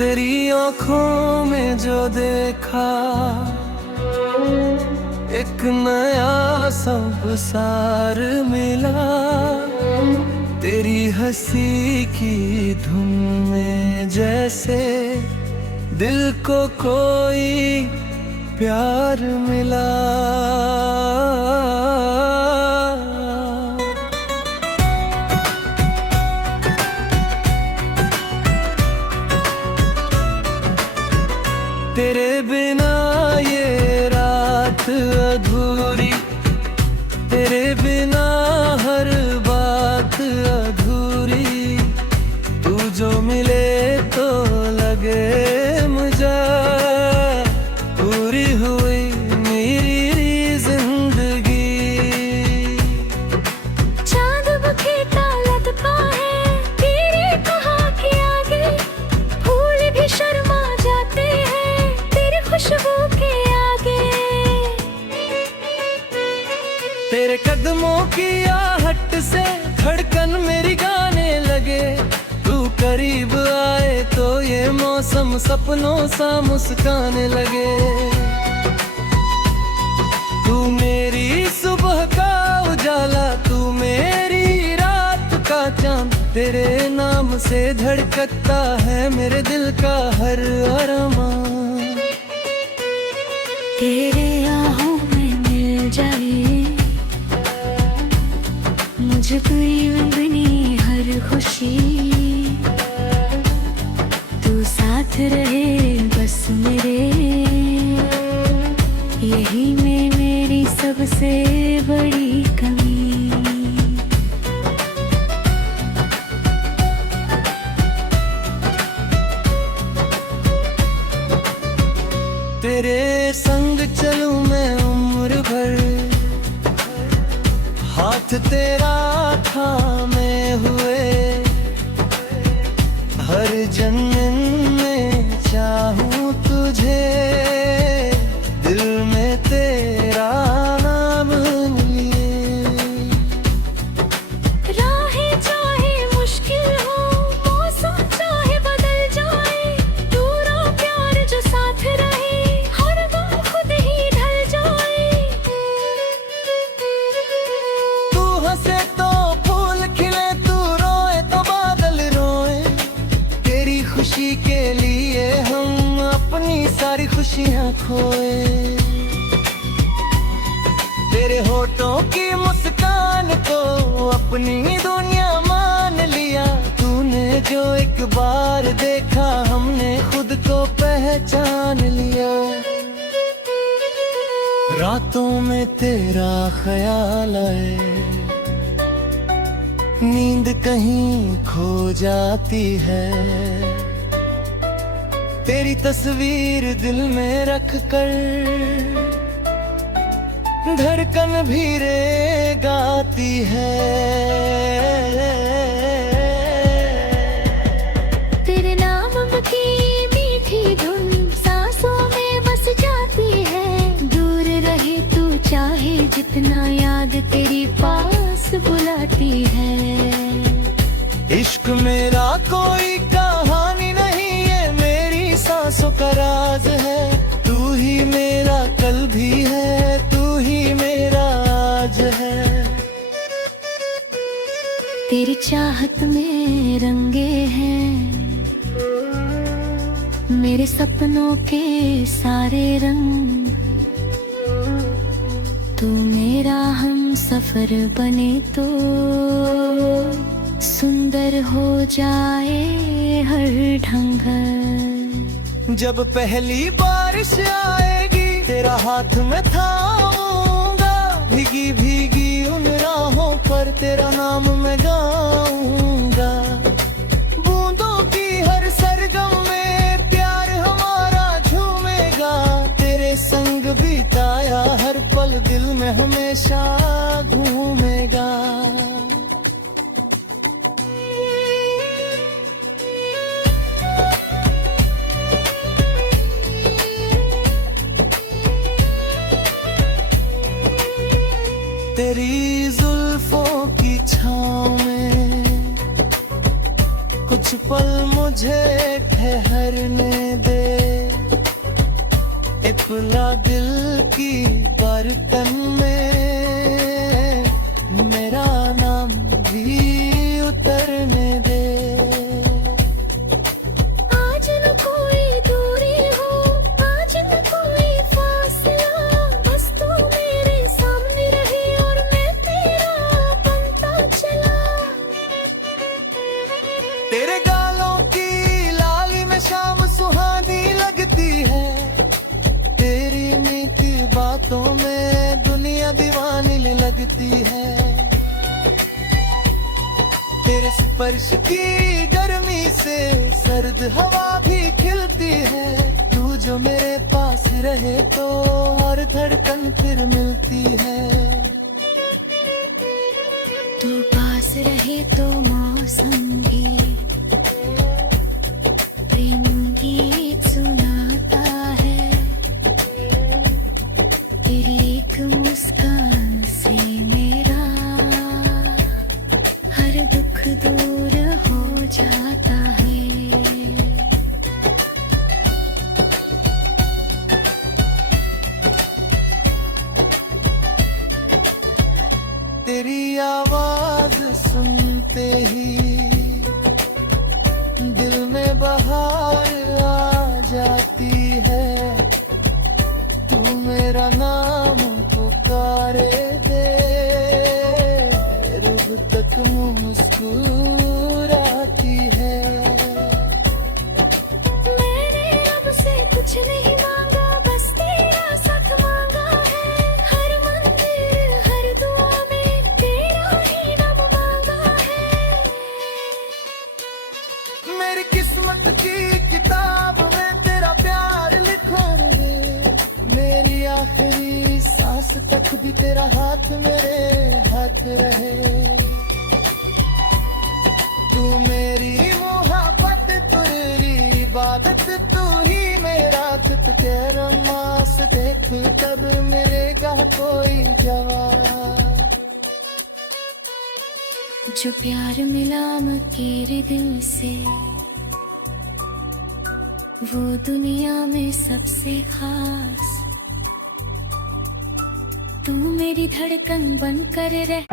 तेरी आंखों में जो देखा एक नया संसार मिला। तेरी हंसी की धुन में जैसे दिल को कोई प्यार मिला। तेरे बिना ये रात अधूरी, तेरे बिना हर बात अधूरी। तू जो मिले तो लगे मुझे पूरी हुई मेरी जिंदगी। चांद बखेता लटका है तेरे कहाँ के आगे, फूल भी शर्मा जाते हैं तेरी खुशबू के आगे। तेरे कदमों की आहट से धड़कन मेरी गाने लगे। तू करीब आए तो ये मौसम सपनों सा मुस्काने लगे। तू मेरी सुबह का उजाला, तू मेरी रात का चांद। तेरे नाम से धड़कता है मेरे दिल का हर अरमान। तेरे आहों में मिल जाए मुझे पूरी बनी हर खुशी। तू साथ रहे बस मेरे, यही में मेरी सबसे बड़ी कमी। तेरे संग चलूं मैं उम्र भर, हाथ तेरा थामे हुए। हर जन्म में चाहूं तुझे, दिल में तेरा नाम लिए। राहें चाहे मुश्किल हो, मौसम चाहे बदल जाए, दूरा प्यार जो साथ रहे हर दम खुद ही ढल जाए। तू हंसे तो फूल खिले, तू रोए तो बादल रोए। तेरी खुशी के लिए हम अपनी सारी खुशियां खोए। तेरे होठों की मुस्कान को अपनी दुनिया मान लिया। तूने जो एक बार देखा हमने खुद को पहचान लिया। रातों में तेरा ख्याल आए, नींद कहीं खो जाती है। तेरी तस्वीर दिल में रख कर धड़कन भी रे गाती है। तेरे नाम की मीठी धुन सांसों में बस जाती है। दूर रहे तू चाहे जितना, याद तेरी पास बुलाती है। इश्क मेरा कोई कहानी नहीं, ये मेरी सांसों का राज है। तू ही मेरा कल भी है, तू ही मेरा आज है। तेरी चाहत में रंगे हैं मेरे सपनों के सारे रंग। तू मेरा हम सफर बने तो सुंदर हो जाए हर ढंग। जब पहली बारिश आएगी तेरा हाथ में थाऊंगा। भीगी भीगी उन राहों पर तेरा नाम मैं गाऊंगा। बूंदों की हर सरगम में प्यार हमारा झूमेगा। तेरे संग बिताया हर पल दिल में हमेशा घूमेगा। तेरी जुल्फों की छाँव में कुछ पल मुझे ठहरने दे, इतना दिल की बर्तन में मेरा नाम भी उतरने दे। आज न कोई दूरी हो, आज न कोई फासला, बस तू मेरे सामने रहे और मैं तेरा बनता चला। तेरे गालों की लाली में शाम सुहानी लगती है, तेरी मीठी बातों में दुनिया दीवानी लगती है। तेरे स्पर्श की गर्मी से सर्द हवा भी खिलती है, तू जो मेरे पास रहे तो हर धड़कन फिर मिलती है। तू पास रहे तो मौसम भी प्रेम गीत सुनाता है, तेरी एक मुस्कान से मेरा हर दुख दूर हो जाता है। तेरी आवाज सुनते ही दिल में बहार आ जाती है, तू मेरा नाम पुकारे दे, रूह तक मुस्कुराती है। मैंने रब से कुछ नहीं मांगा, बस तेरा साथ मांगा है, हर मंदिर हर दुआ में तेरा ही नाम मांगा है। मेरी किस्मत की किताब में तेरा प्यार लिखा रहे, मेरी आखिरी सांस तक भी तेरा हाथ मेरे हाथ रहे। तू मेरी मोहब्बत, तेरी इबादत, तू ही मेरा खुद के रमास, देख तब मिलेगा कोई जवाब। जो प्यार मिला मेरे दिल से, वो दुनिया में सबसे खास, तू मेरी धड़कन बनकर रह।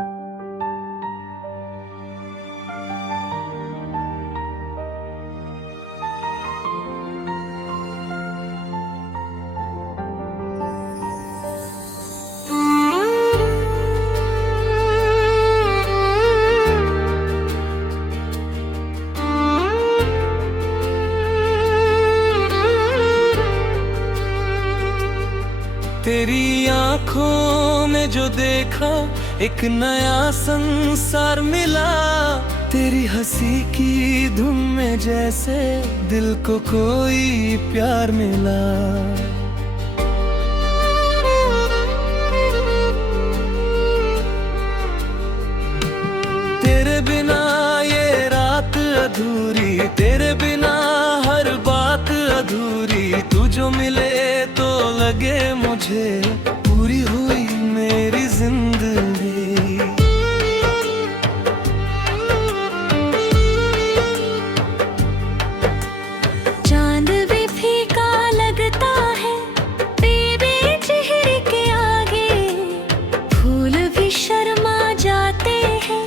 तेरी आंखों में जो देखा एक नया संसार मिला, तेरी हंसी की धुन में जैसे दिल को कोई प्यार मिला। तेरे बिना ये रात अधूरी, तेरे बिना हर बात अधूरी, तू जो मिले तो लगे मुझे पूरी हुई मेरी जिंदगी। चांद भी फीका लगता है तेरे चेहरे के आगे, फूल भी शर्मा जाते हैं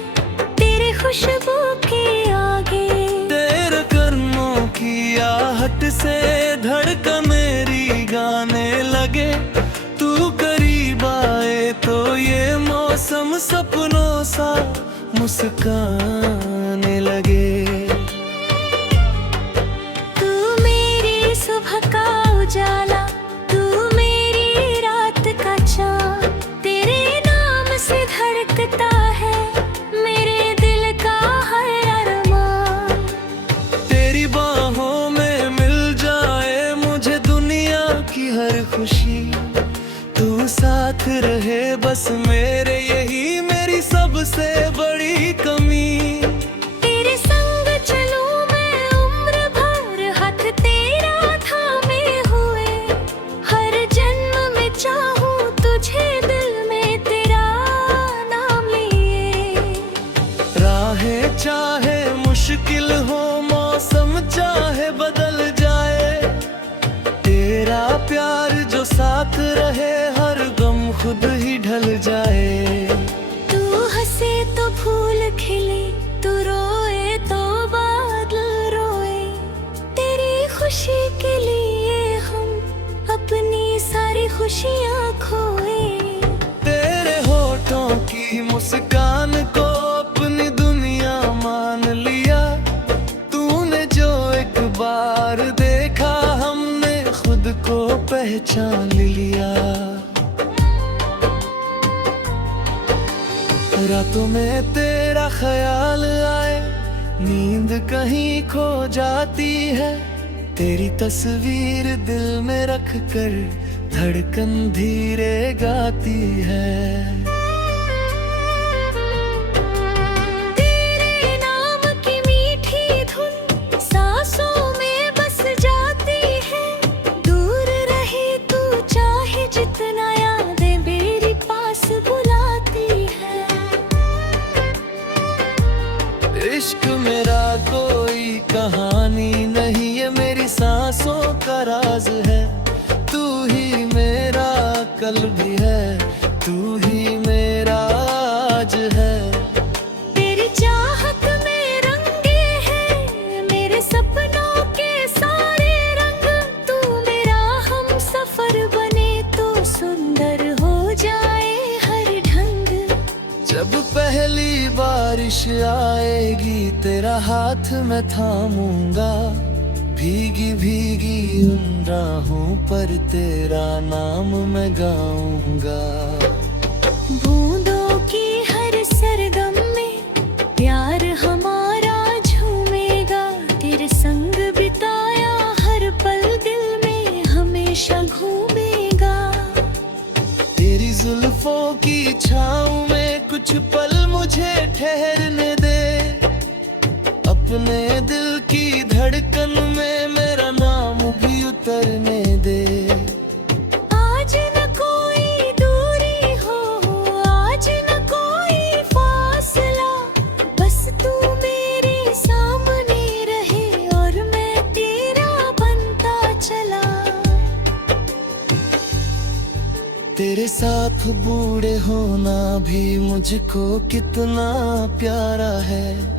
तेरे खुशबू के आगे। तेरे कर्मों की आहट से धड़कन मेरी गाने लगे, तू करीब आए तो ये मौसम सपनों सा मुस्काने लगे। तू मेरी सुबह का उजाला, तू मेरी रात का चाँद, तेरे नाम से धड़कता है मेरे दिल का हर अरमान। तेरी बाहों में मिल जाए मुझे दुनिया की हर खुशी, तू साथ रहे बस मेरे, यही मेरी सबसे बड़ी कमी। तेरे संग चलूं मैं उम्र भर, हाथ तेरा थामे हुए, हर जन्म में चाहूं तुझे दिल में तेरा नाम लिए। राहें चाहे मुश्किल हो रहे, हर गम खुद ही ढल जाए। तू हंसे तो फूल खिले, तू रोए तो बादल रोए। तेरी खुशी के लिए हम अपनी सारी खुशियाँ खोए। तेरे होठों की मुस्कान को अपनी दुनिया मान लिया। तूने जो एक बार देखा, हमने खुद को पहचान लिया। रातों में तेरा ख्याल आए, नींद कहीं खो जाती है। तेरी तस्वीर दिल में रख कर धड़कन धीरे गाती है। तेरे नाम की मीठी धुन सांसों में बस जाती है। दूर रहे तू चाहे जितना, यादें मेरी पास बुलाती है। इश्क मेरा कोई कहानी नहीं, ये मेरी सांसों का राज है। तू ही मेरा कल भी है, तू ही मेरा आज है। तेरी चाहत में रंगे हैं मेरे सपनों के सारे रंग। तू मेरा हम सफर बने तो सुंदर हो जाए हर ढंग। जब पहली बारिश आएगी, तेरा हाथ मैं थामूंगा। भीगी भीगी उन राहों पर तेरा नाम मैं गाऊंगा। बूंदों की हर सरगम में प्यार हमारा झूमेगा। तेरे संग बिताया हर पल दिल में हमेशा घूमेगा। तेरी जुल्फों की छाँव में कुछ पल मुझे ठहरने दे। अपने दिल की धड़कन में मेरा नाम भी उतरने दे। आज न कोई दूरी हो, आज न कोई फासला। बस तू मेरे सामने रहे और मैं तेरा बनता चला। तेरे साथ बूढ़े होना भी मुझको कितना प्यारा है।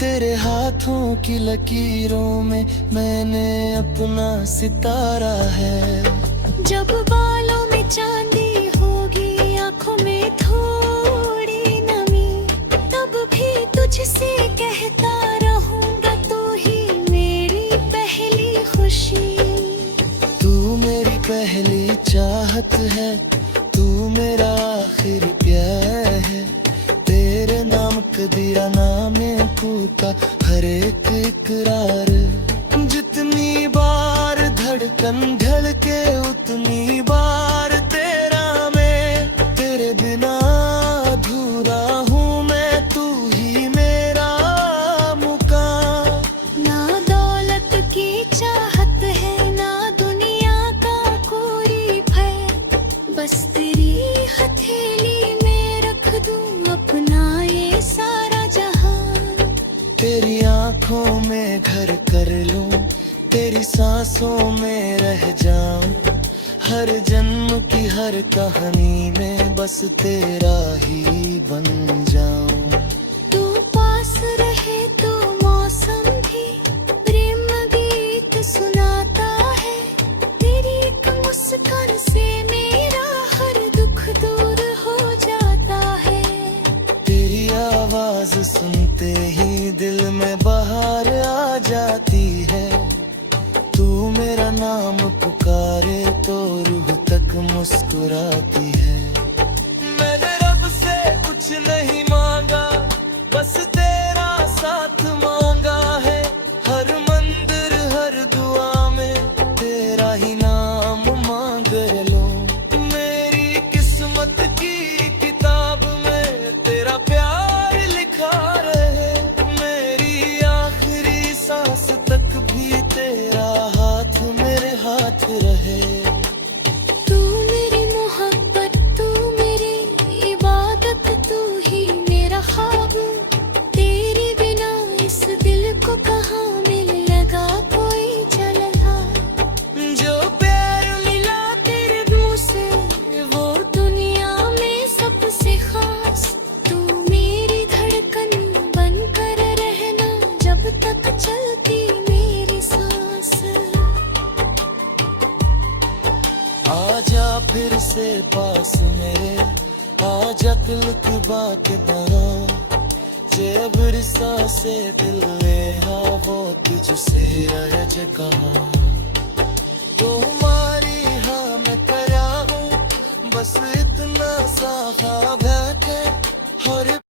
तेरे हाथों की लकीरों में मैंने अपना सितारा है। जब बालों में चांदी होगी, आंखों में थोड़ी नमी, तब भी तुझसे कहता रहूंगा, तू ही मेरी पहली खुशी। तू मेरी पहली चाहत है, तू मेरा आखिरी प्यार है। तेरे नाम कदीरा नाम का हर एक इकरार। जितनी बार धड़कन धड़के उतनी बार तेरा मैं। तेरे बिना अधूरा हूँ मैं, तू ही मेरा मुकाम। ना दौलत की चाहत है, ना दुनिया का कोई भय। बस तेरी हथेली में रख दूं अपना ये सारा जहां। तेरी आंखों में घर कर लूं, तेरी सांसों में रह जाऊं। हर जन्म की हर कहानी में बस तेरा ही बन जाऊं। तू पास रहे तो मौसम भी प्रेम गीत सुनाता है। तेरी एक मुस्कान से मेरा हर दुख दूर हो जाता है। तेरी आवाज सुनते ही दिल में बहार आ जाती है। तू मेरा नाम पुकारे तो रूह तक मुस्कुराती है। मैंने रब से कुछ नहीं मांगा, बस तेरा साथ मांगा है। हर मंदिर हर दुआ में तेरा ही नाम मांग लो। मेरी किस्मत की किताब में तेरा प्यार लिखा रहे। मेरी आखिरी सांस तक भी तेरा हाथ मेरे हाथ रहे। तू मेरी मोहब्बत, तू मेरी इबादत, तू ही बाके बरो जे बिरसा से दिल ले हाँ वो तुझसे अरज कहा तुम्हारी हाँ मैं करा हूँ बस इतना सा ख्वाब